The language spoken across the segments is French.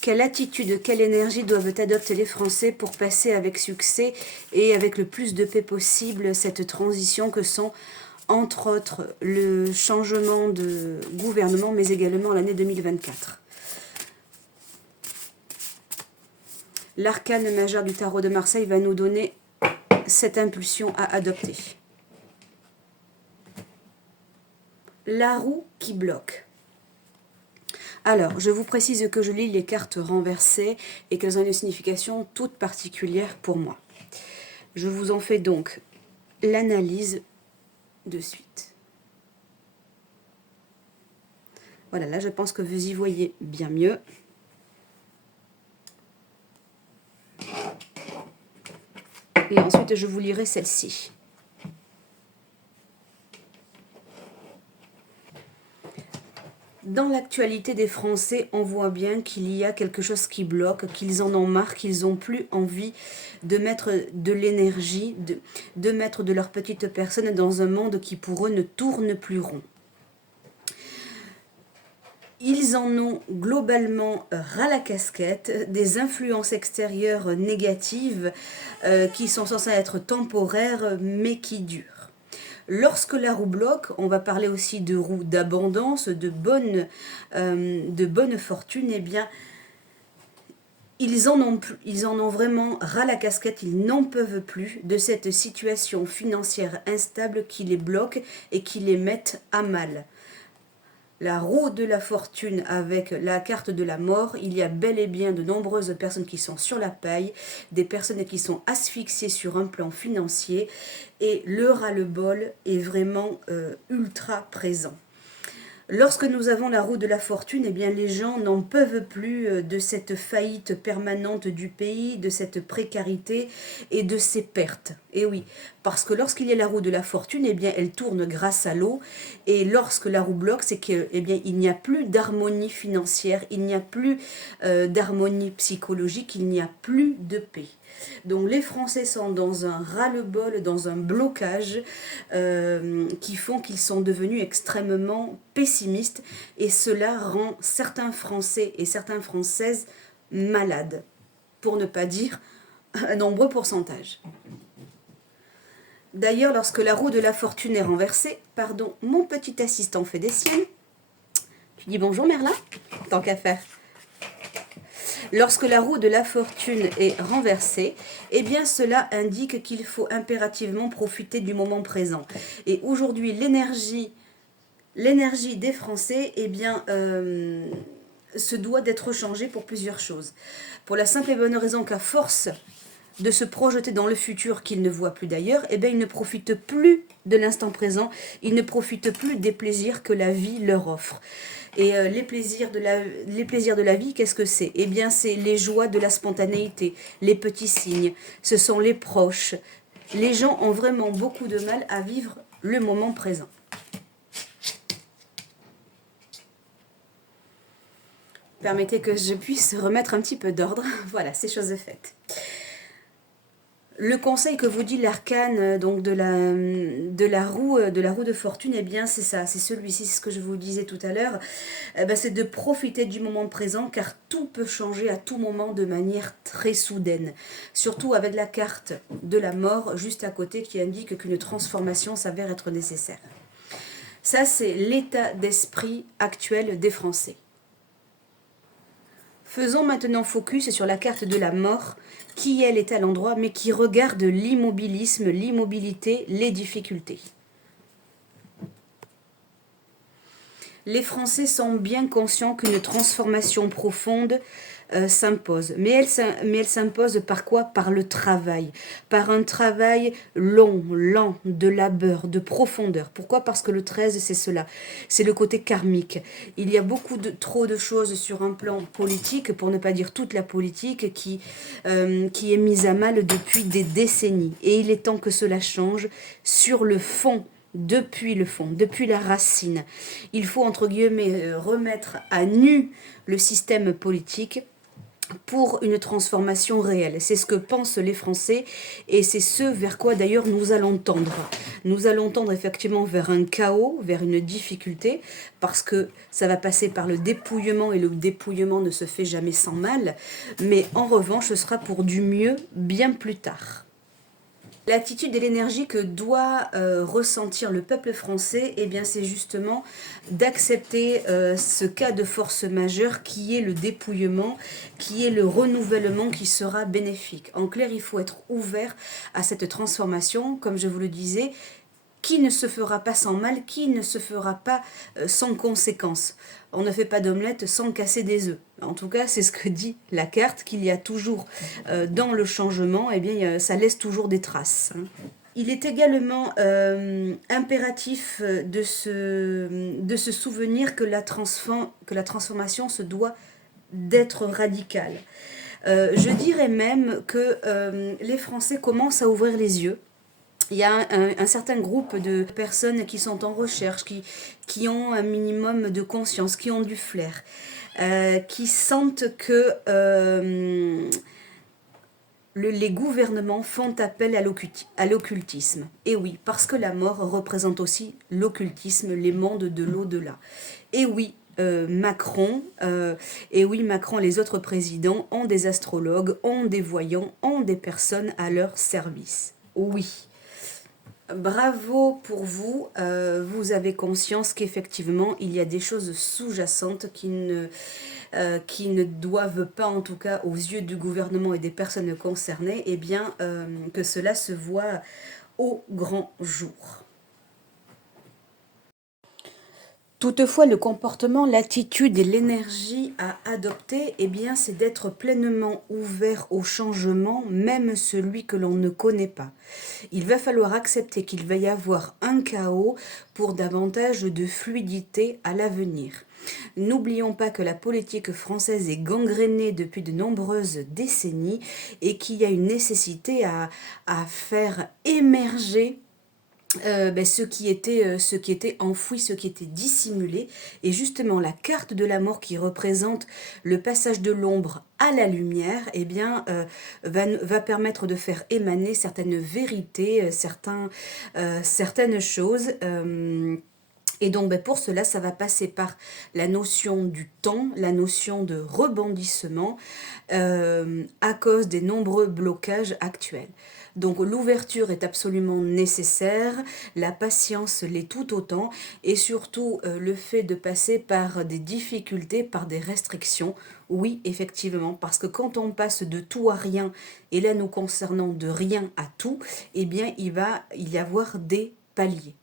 Quelle attitude, quelle énergie doivent adopter les Français pour passer avec succès et avec le plus de paix possible cette transition que sont, entre autres, le changement de gouvernement, mais également l'année 2024. L'arcane majeur du tarot de Marseille va nous donner cette impulsion à adopter. La roue qui bloque. Alors, je vous précise que je lis les cartes renversées et qu'elles ont une signification toute particulière pour moi. Je vous en fais donc l'analyse de suite. Voilà, là je pense que vous y voyez bien mieux. Et ensuite je vous lirai celle-ci. Dans l'actualité des Français, on voit bien qu'il y a quelque chose qui bloque, qu'ils en ont marre, qu'ils n'ont plus envie de mettre de l'énergie, de mettre de leur petite personne dans un monde qui pour eux ne tourne plus rond. Ils en ont globalement ras la casquette des influences extérieures négatives qui sont censées être temporaires mais qui durent. Lorsque la roue bloque, on va parler aussi de roue d'abondance, de bonne fortune, eh bien, ils en ont vraiment ras la casquette, ils n'en peuvent plus de cette situation financière instable qui les bloque et qui les met à mal. La roue de la fortune avec la carte de la mort, il y a bel et bien de nombreuses personnes qui sont sur la paille, des personnes qui sont asphyxiées sur un plan financier et le ras-le-bol est vraiment ultra présent. Lorsque nous avons la roue de la fortune, eh bien les gens n'en peuvent plus de cette faillite permanente du pays, de cette précarité et de ces pertes. Et oui, parce que lorsqu'il y a la roue de la fortune, eh bien elle tourne grâce à l'eau. Et lorsque la roue bloque, c'est que, eh bien, il n'y a plus d'harmonie financière, il n'y a plus d'harmonie psychologique, il n'y a plus de paix. Donc les Français sont dans un ras-le-bol, dans un blocage qui font qu'ils sont devenus extrêmement pessimistes et cela rend certains Français et certaines Françaises malades, pour ne pas dire un nombreux pourcentage. D'ailleurs, lorsque la roue de la fortune est renversée, pardon, mon petit assistant fait des siennes. Tu dis bonjour Merlin, tant qu'à faire. Lorsque la roue de la fortune est renversée, eh bien cela indique qu'il faut impérativement profiter du moment présent. Et aujourd'hui, l'énergie des Français, eh bien, se doit d'être changée pour plusieurs choses. Pour la simple et bonne raison qu'à force de se projeter dans le futur qu'ils ne voient plus d'ailleurs, eh bien, ils ne profitent plus de l'instant présent, ils ne profitent plus des plaisirs que la vie leur offre. Et les plaisirs de la vie, qu'est-ce que c'est? Eh bien, c'est les joies de la spontanéité, les petits signes, ce sont les proches. Les gens ont vraiment beaucoup de mal à vivre le moment présent. Permettez que je puisse remettre un petit peu d'ordre. Voilà, c'est chose faite. Le conseil que vous dit l'arcane donc de la roue de fortune, eh bien c'est ça, c'est celui-ci, c'est ce que je vous disais tout à l'heure, c'est de profiter du moment présent car tout peut changer à tout moment de manière très soudaine. Surtout avec la carte de la mort juste à côté qui indique qu'une transformation s'avère être nécessaire. Ça c'est l'état d'esprit actuel des Français. Faisons maintenant focus sur la carte de la mort, qui elle est à l'endroit, mais qui regarde l'immobilisme, l'immobilité, les difficultés. Les Français sont bien conscients qu'une transformation profonde s'impose. Mais elle s'impose par quoi? Par le travail. Par un travail long, lent, de labeur, de profondeur. Pourquoi? Parce que le 13, c'est cela. C'est le côté karmique. Il y a trop de choses sur un plan politique, pour ne pas dire toute la politique, qui est mise à mal depuis des décennies. Et il est temps que cela change sur le fond depuis le fond, depuis la racine. Il faut, entre guillemets, remettre à nu le système politique pour une transformation réelle. C'est ce que pensent les Français et c'est ce vers quoi d'ailleurs nous allons tendre. Nous allons tendre effectivement vers un chaos, vers une difficulté, parce que ça va passer par le dépouillement et le dépouillement ne se fait jamais sans mal, mais en revanche ce sera pour du mieux bien plus tard. L'attitude et l'énergie que doit ressentir le peuple français, eh bien, c'est justement d'accepter ce cas de force majeure qui est le dépouillement, qui est le renouvellement qui sera bénéfique. En clair, il faut être ouvert à cette transformation, comme je vous le disais, qui ne se fera pas sans mal, qui ne se fera pas sans conséquences. On ne fait pas d'omelette sans casser des œufs. En tout cas, c'est ce que dit la carte, qu'il y a toujours dans le changement, eh bien, ça laisse toujours des traces. Il est également impératif de se souvenir que la transformation se doit d'être radicale. Je dirais même que les Français commencent à ouvrir les yeux. Il y a un certain groupe de personnes qui sont en recherche, qui ont un minimum de conscience, qui ont du flair, qui sentent que les gouvernements font appel à l'occultisme. Et oui, parce que la mort représente aussi l'occultisme, les mondes de l'au-delà. Et oui, Macron, et oui, Macron et les autres présidents ont des astrologues, ont des voyants, ont des personnes à leur service. Oui. Bravo pour vous, vous avez conscience qu'effectivement il y a des choses sous-jacentes qui ne doivent pas, en tout cas aux yeux du gouvernement et des personnes concernées, eh bien que cela se voit au grand jour. Toutefois, le comportement, l'attitude et l'énergie à adopter, eh bien, c'est d'être pleinement ouvert au changement, même celui que l'on ne connaît pas. Il va falloir accepter qu'il va y avoir un chaos pour davantage de fluidité à l'avenir. N'oublions pas que la politique française est gangrénée depuis de nombreuses décennies et qu'il y a une nécessité à faire émerger ce qui était enfoui, ce qui était dissimulé. Et justement, la carte de la mort qui représente le passage de l'ombre à la lumière, eh bien, va permettre de faire émaner certaines vérités, certaines choses. Et donc pour cela, ça va passer par la notion du temps, la notion de rebondissement à cause des nombreux blocages actuels. Donc l'ouverture est absolument nécessaire, la patience l'est tout autant, et surtout le fait de passer par des difficultés, par des restrictions, oui effectivement, parce que quand on passe de tout à rien, et là nous concernons de rien à tout, eh bien il va y avoir des paliers.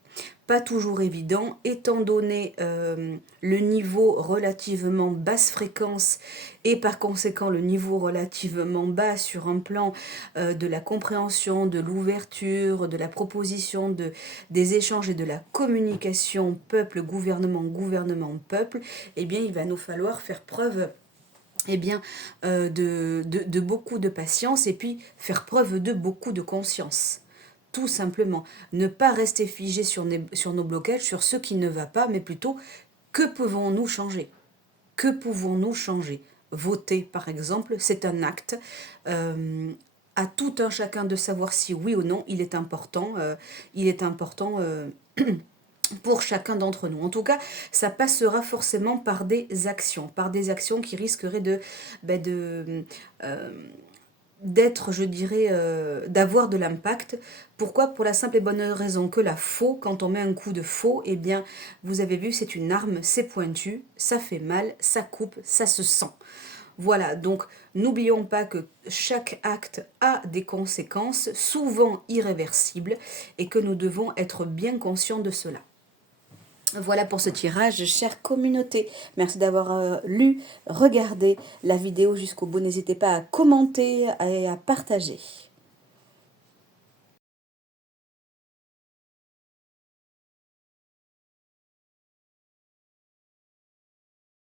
Pas toujours évident, étant donné le niveau relativement basse fréquence et par conséquent le niveau relativement bas sur un plan de la compréhension, de l'ouverture, de la proposition, des échanges et de la communication peuple-gouvernement, gouvernement-peuple, eh bien il va nous falloir faire preuve de beaucoup de patience et puis faire preuve de beaucoup de conscience. Tout simplement, ne pas rester figé sur nos blocages, sur ce qui ne va pas, mais plutôt, que pouvons-nous changer? Que pouvons-nous changer? Voter, par exemple, c'est un acte. À tout un chacun de savoir si oui ou non il est important. Pour chacun d'entre nous. En tout cas, ça passera forcément par des actions qui risqueraient d'être, je dirais, d'avoir de l'impact. Pourquoi? Pour la simple et bonne raison que la faux, quand on met un coup de faux, eh bien, vous avez vu, c'est une arme, c'est pointu, ça fait mal, ça coupe, ça se sent. Voilà, donc n'oublions pas que chaque acte a des conséquences, souvent irréversibles, et que nous devons être bien conscients de cela. Voilà pour ce tirage, chère communauté. Merci d'avoir lu, regardé la vidéo jusqu'au bout. N'hésitez pas à commenter et à partager.